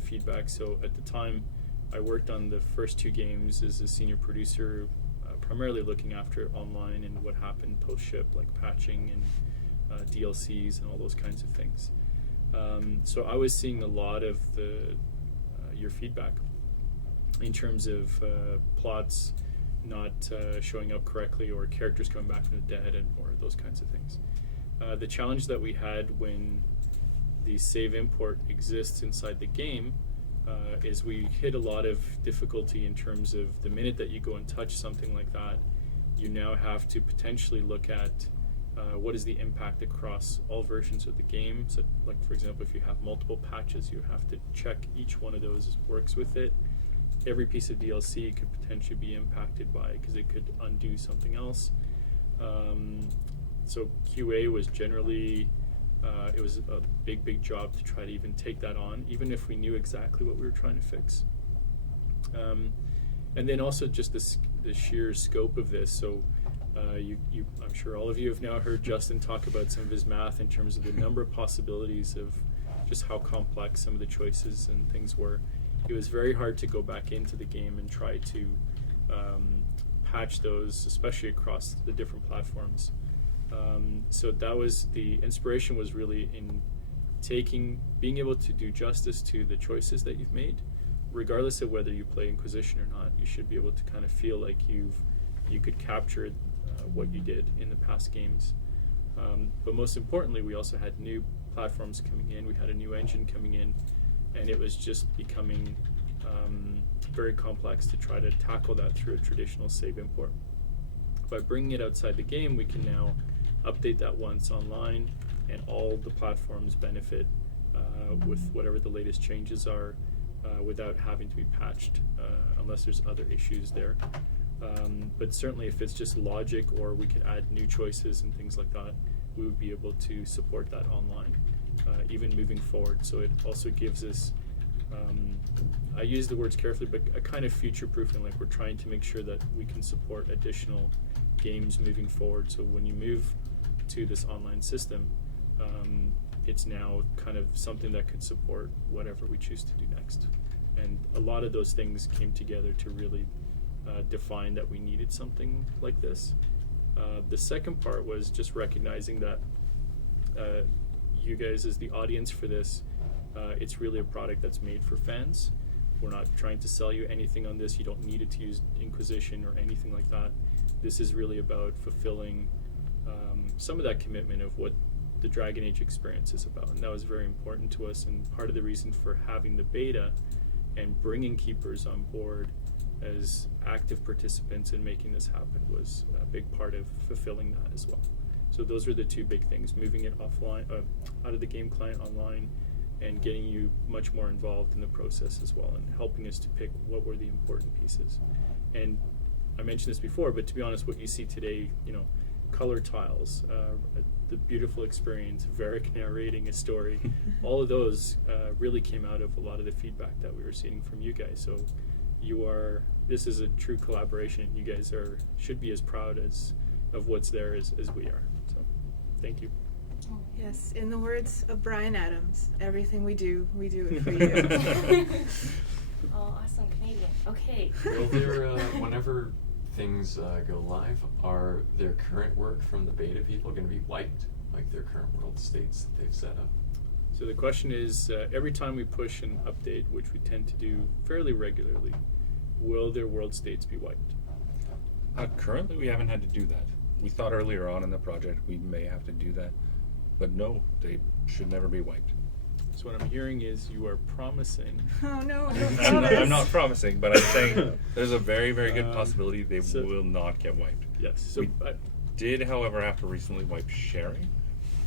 feedback. So at the time, I worked on the first two games as a senior producer, primarily looking after online and what happened post-ship, like patching and DLCs and all those kinds of things. So I was seeing a lot of your feedback in terms of plots not showing up correctly, or characters coming back from the dead, or those kinds of things. The challenge that we had when the save import exists inside the game is we hit a lot of difficulty in terms of the minute that you go and touch something like that, you now have to potentially look at what is the impact across all versions of the game. So, like for example, if you have multiple patches, you have to check each one of those works with it. Every piece of DLC could potentially be impacted by it because it could undo something else. So QA was generally, it was a big job to try to even take that on, even if we knew exactly what we were trying to fix. And then also just the sheer scope of this. So I'm sure all of you have now heard Justin talk about some of his math in terms of the number of possibilities of just how complex some of the choices and things were. It was very hard to go back into the game and try to patch those, especially across the different platforms. So that was the inspiration, was really in being able to do justice to the choices that you've made, regardless of whether you play Inquisition or not. You should be able to kind of feel like you could capture what you did in the past games. But most importantly, we also had new platforms coming in. We had a new engine coming in, and it was just becoming very complex to try to tackle that through a traditional save import. By bringing it outside the game, we can now update that once online, and all the platforms benefit with whatever the latest changes are without having to be patched unless there's other issues there. But certainly if it's just logic, or we could add new choices and things like that, we would be able to support that online, even moving forward. So it also gives us, I use the words carefully, but a kind of future-proofing, like we're trying to make sure that we can support additional games moving forward. So when you move to this online system, it's now kind of something that could support whatever we choose to do next. And a lot of those things came together to really define that we needed something like this. The second part was just recognizing that you guys as the audience for this, it's really a product that's made for fans. We're not trying to sell you anything on this. You don't need it to use Inquisition or anything like that. This is really about fulfilling some of that commitment of what the Dragon Age experience is about. And that was very important to us, and part of the reason for having the beta and bringing keepers on board as active participants in making this happen was a big part of fulfilling that as well. So those are the two big things: moving it offline, out of the game client online, and getting you much more involved in the process as well, and helping us to pick what were the important pieces. And I mentioned this before, but to be honest, what you see today, color tiles, the beautiful experience, Varric narrating a story, all of those really came out of a lot of the feedback that we were seeing from you guys. So this is a true collaboration. You guys should be as proud of what's there as we are. So thank you. Yes, in the words of Bryan Adams, everything we do it for you. Oh, awesome, Canadian. Okay. Will there, whenever things go live, are their current work from the beta people going to be wiped, like their current world states that they've set up? So the question is, every time we push an update, which we tend to do fairly regularly, will their world states be wiped? Currently, we haven't had to do that. We thought earlier on in the project we may have to do that, but no, they should never be wiped. So what I'm hearing is you are promising. Oh no! I'm not promising, but I'm saying there's a very, very good possibility they will not get wiped. Yes. So we did, however, have to recently wipe sharing,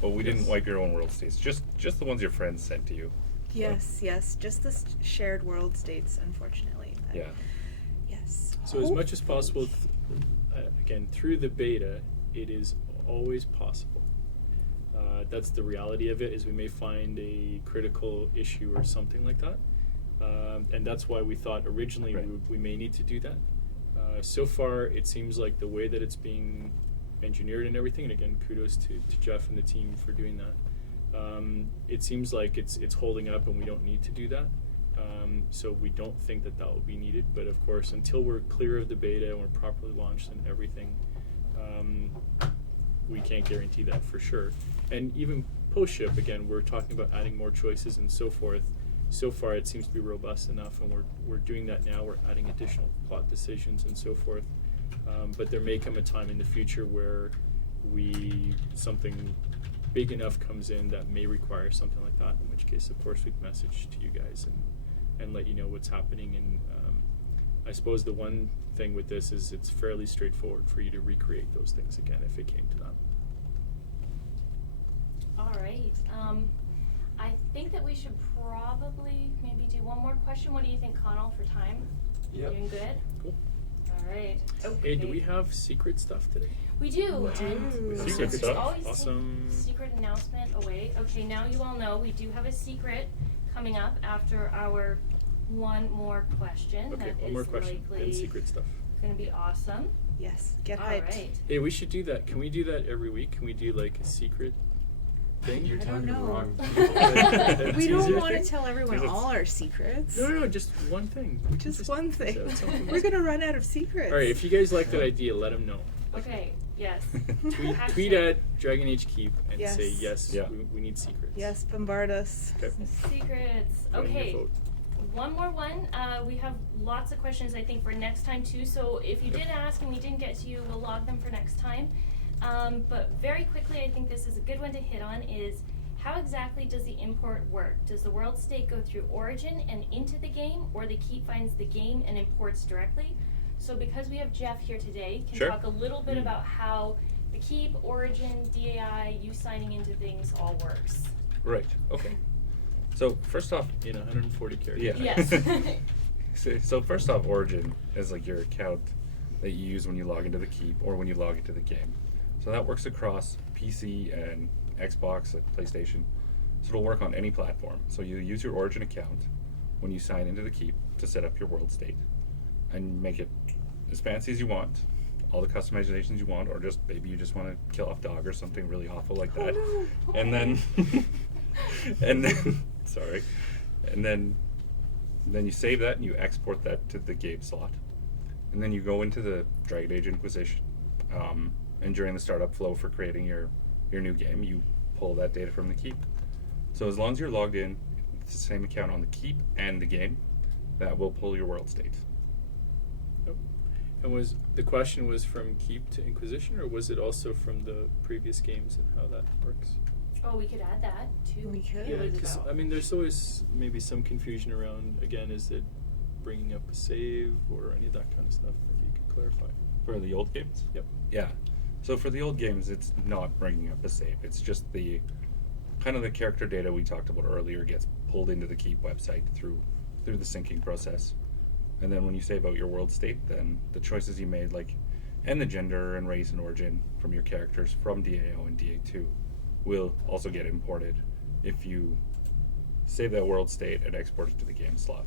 but we didn't wipe your own world states. Just the ones your friends sent to you. Yes, just the shared world states, unfortunately. Yeah. Yes. So as much as possible, again, through the beta, it is always possible. That's the reality of it, is we may find a critical issue or something like that. And that's why we thought originally we may need to do that. So far, it seems like the way that it's being engineered and everything, and again, kudos to Jeff and the team for doing that. It seems like it's holding up and we don't need to do that. So we don't think that will be needed. But of course, until we're clear of the beta and we're properly launched and everything, we can't guarantee that for sure. And even post-ship, again, we're talking about adding more choices and so forth. So far, it seems to be robust enough, and we're doing that now. We're adding additional plot decisions and so forth. But there may come a time in the future where something big enough comes in that may require something like that, in which case, of course, we'd message to you guys and let you know what's happening. And I suppose the one thing with this is it's fairly straightforward for you to recreate those things again if it came to that. All right. I think that we should probably maybe do one more question. What do you think, Connell, for time? Yep. Doing good? Cool. All right. Okay. Hey, do we have secret stuff today? We do. We do. And Secret there's stuff? always Awesome. secret announcement away. Okay, now you all know we do have a secret coming up after our one more question. Okay, that one more is question. likely Then secret stuff. going to be awesome. Yes, get All hyped. right. Hey, we should do that. Can we do that every week? Can we do like a secret thing? You're I talking don't to the know. wrong people. That's We don't easier want to thing? tell everyone Because all our secrets. No, just one thing. We can Just one thing. shout something We're else. gonna run out of secrets. All right, if you guys like that idea, let them know. Okay, yes. Tweet Hashtag. at Dragon Age Keep and Yes. say yes. Yeah. We need secrets. Yes, bombard us. Okay. Secrets. Put in your Okay. vote. One more one. We have lots of questions, I think, for next time too. So if you Yep. did ask and we didn't get to you, we'll log them for next time. But very quickly, I think this is a good one to hit on is how exactly does the import work? Does the world state go through Origin and into the game, or the Keep finds the game and imports directly? So because we have Jeff here today, can Sure. talk a little bit about how the Keep, Origin, DAI, you signing into things all works. Right. Okay. So first off, In 140 characters. Yeah. Yes. so first off, Origin is like your account that you use when you log into the Keep or when you log into the game. So that works across PC and Xbox, like PlayStation. So it'll work on any platform. So you use your Origin account when you sign into the Keep to set up your world state and make it as fancy as you want, all the customizations you want, or just maybe you just want to kill off dog or something really awful like that. Oh, no. And then and then sorry. And then you save that and you export that to the game slot. And then you go into the Dragon Age Inquisition. And during the startup flow for creating your new game, you pull that data from the Keep. So as long as you're logged in, it's the same account on the Keep and the game, that will pull your world state. Yep. And was the question was from Keep to Inquisition, or was it also from the previous games and how that works? Oh, we could add that too. We could. Yeah, Years because ago. I mean, there's always maybe some confusion around. Again, is it bringing up a save or any of that kind of stuff? Maybe you could clarify. For the old games? Yep. Yeah. So for the old games, it's not bringing up a save. It's just the kind of the character data we talked about earlier gets pulled into the Keep website through the syncing process. And then when you save out your world state, then the choices you made, like, and the gender and race and origin from your characters from DAO and DA2 will also get imported if you save that world state and export it to the game slot.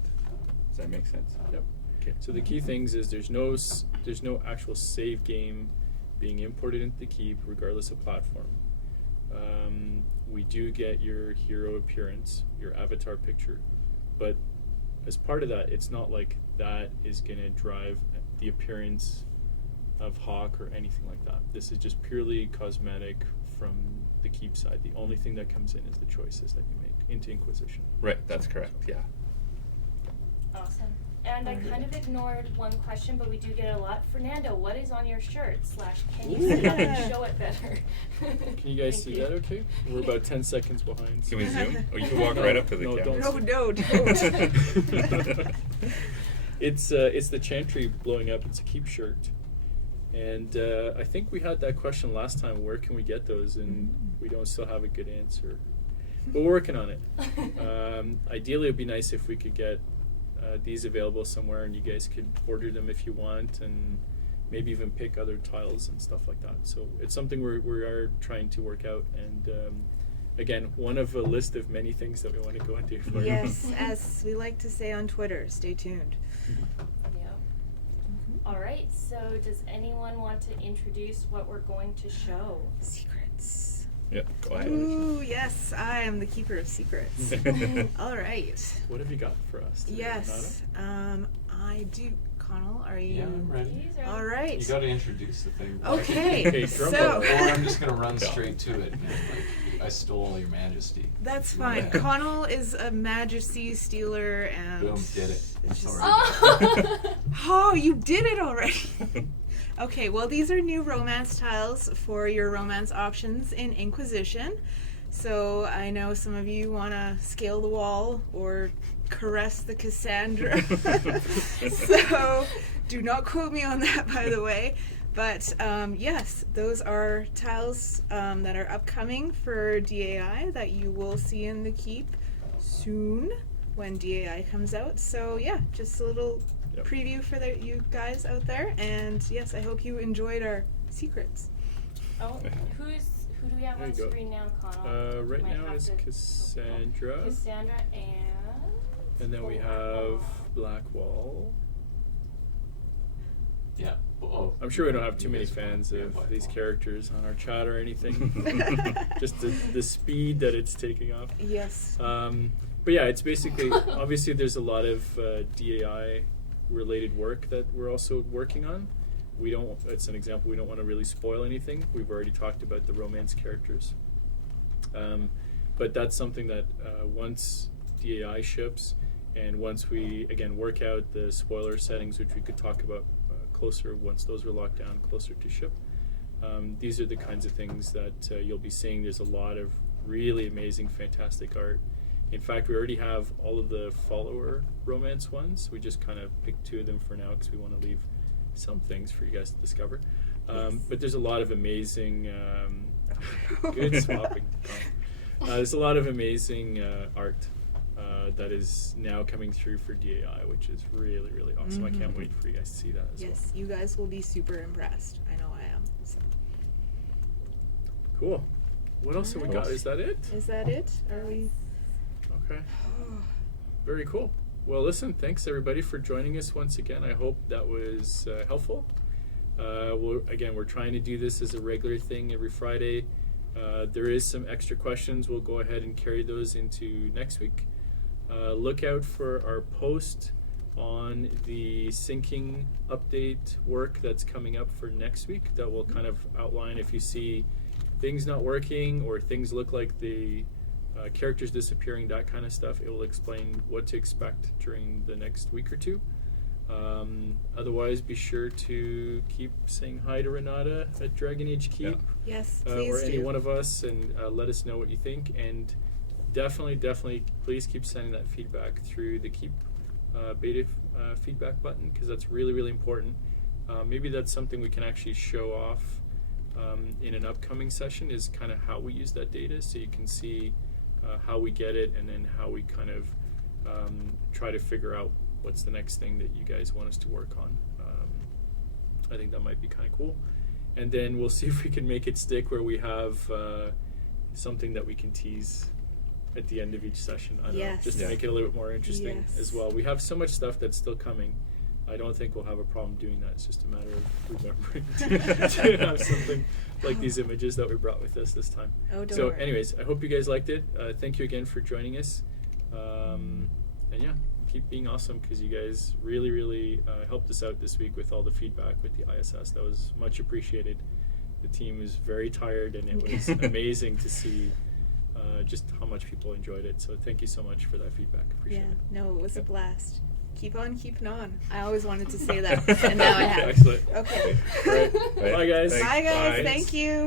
Does that make sense? Yep. Okay. So the key things is there's no actual save game being imported into the Keep, regardless of platform. We do get your hero appearance, your avatar picture, but as part of that, it's not like that is going to drive the appearance of Hawk or anything like that. This is just purely cosmetic from the Keep side. The only thing that comes in is the choices that you make into Inquisition. Right, that's correct, yeah. Awesome. And I kind of ignored one question, but we do get a lot. Fernando, what is on your shirt? / can you sit up and show it better? Can you guys Thank see that okay? We're about 10 seconds behind. Can we zoom? Or you can walk right up to the No, camera. don't. No, don't. It's the Chantry blowing up. It's a Keep shirt. And I think we had that question last time, where can we get those? And we don't still have a good answer. But we're working on it. Ideally, it would be nice if we could get these available somewhere and you guys could order them if you want, and maybe even pick other tiles and stuff like that. So it's something we are trying to work out. And again, one of a list of many things that we want to go into. For Yes, as we like to say on Twitter, stay tuned. Yeah. All right. So does anyone want to introduce what we're going to show? Secrets. Yep, go ahead. Ooh, yes, I am the keeper of secrets. All right. What have you got for us today, Yes, I do. Connell, are you? Yeah, I'm ready. These are- All right. You got to introduce the thing. Okay, Okay, drum so roll. Or I'm just gonna run straight to it. And, like, I stole your majesty. that's fine. Connell is a majesty stealer, and Boom, did it. I'm it's just- sorry. Oh! Oh, you did it already. Okay, well, these are new romance tiles for your romance options in Inquisition. So I know some of you want to scale the wall or caress the Cassandra. So do not quote me on that, by the way. But yes, those are tiles that are upcoming for DAI that you will see in the Keep soon when DAI comes out. So yeah, just a little Yep. preview for you guys out there. And yes, I hope you enjoyed our secrets. Oh, who do we have There on you go. screen now, Connell? Right Might now have is to- Cassandra, Cassandra and then we have Blackwall. Yeah. Oh. I'm sure we don't have too You many guys fans want- of yeah, these Blackwall. characters on our chat or anything. Just the speed that it's taking off. Yes. But yeah, it's basically, obviously there's a lot of DAI related work that we're also working on. It's an example, we don't want to really spoil anything. We've already talked about the romance characters. But that's something that once DAI ships, and once we, again, work out the spoiler settings, which we could talk about closer once those are locked down, closer to ship, these are the kinds of things that you'll be seeing. There's a lot of really amazing, fantastic art. In fact, we already have all of the follower romance ones. We just kind of picked 2 of them for now because we want to leave some things for you guys to discover. Yes. But there's a lot of amazing, good swapping. There's a lot of amazing art that is now coming through for DAI, which is really, really awesome. I can't wait for you guys to see that as Yes, you guys will be super impressed. I know I am. So. well. Cool. What else have we got? Is that it? Is that it? Are we? Okay. Very cool. Well, listen, thanks everybody for joining us once again. I hope that was helpful. We're trying to do this as a regular thing every Friday. There is some extra questions. We'll go ahead and carry those into next week. Look out for our post on the syncing update work that's coming up for next week. That will kind of outline if you see things not working or things look like the characters disappearing, that kind of stuff. It will explain what to expect during the next week or 2. Otherwise, be sure to keep saying hi to Renata at Dragon Age Keep, Yes, please or any do. one of us, and let us know what you think. And definitely, please keep sending that feedback through the Keep beta feedback button, because that's really, really important. Maybe that's something we can actually show off in an upcoming session, is kind of how we use that data, so you can see how we get it, and then how we kind of try to figure out what's the next thing that you guys want us to work on. I think that might be kind of cool. And then we'll see if we can make it stick where we have something that we can tease at the end of each session. I don't know, Yes. just to Yeah. make it a little bit more interesting Yes. as well. We have so much stuff that's still coming. I don't think we'll have a problem doing that. It's just a matter of remembering to have something like these images that we brought with us this time. Oh, don't So worry. anyways, I hope you guys liked it. Thank you again for joining us. And yeah, keep being awesome, because you guys really, really helped us out this week with all the feedback with the ISS. That was much appreciated. The team was very tired, and it was amazing to see just how much people enjoyed it. So thank you so much for that feedback. Appreciate Yeah, it. no, it was a Yep. blast. Keep on keeping on. I always wanted to say that, and now I have. Excellent. Okay. All right. Right. Bye, guys. Thanks. Bye, guys. Bye. Thank you.